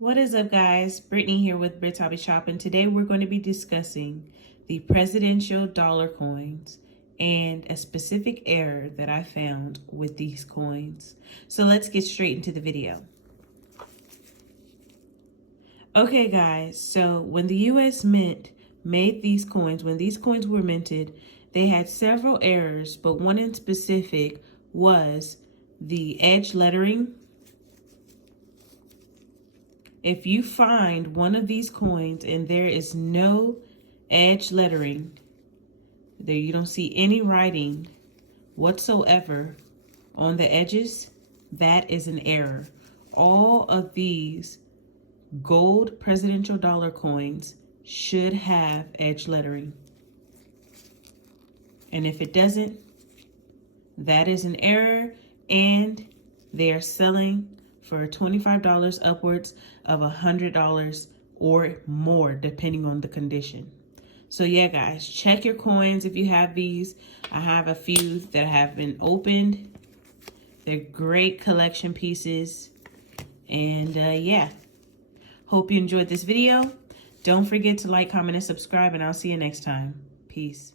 What is up, guys? Brittany here with Brit's Hobby Shop, and today we're going to be discussing the presidential dollar coins and a specific error that I found with these coins. So let's get straight into the video. Okay, guys, so when the U.S. Mint made these coins, when these coins were minted, they had several errors, but one in specific was the edge lettering. If you find one of these coins and there is no edge lettering, there you don't see any writing whatsoever on the edges, that is an error. All of these gold presidential dollar coins should have edge lettering. And if it doesn't, that is an error, and they are selling for $25 upwards of $100 or more, depending on the condition. So yeah, guys, check your coins if you have these. I have a few that have been opened. They're great collection pieces. And yeah, hope you enjoyed this video. Don't forget to like, comment, and subscribe, and I'll see you next time. Peace.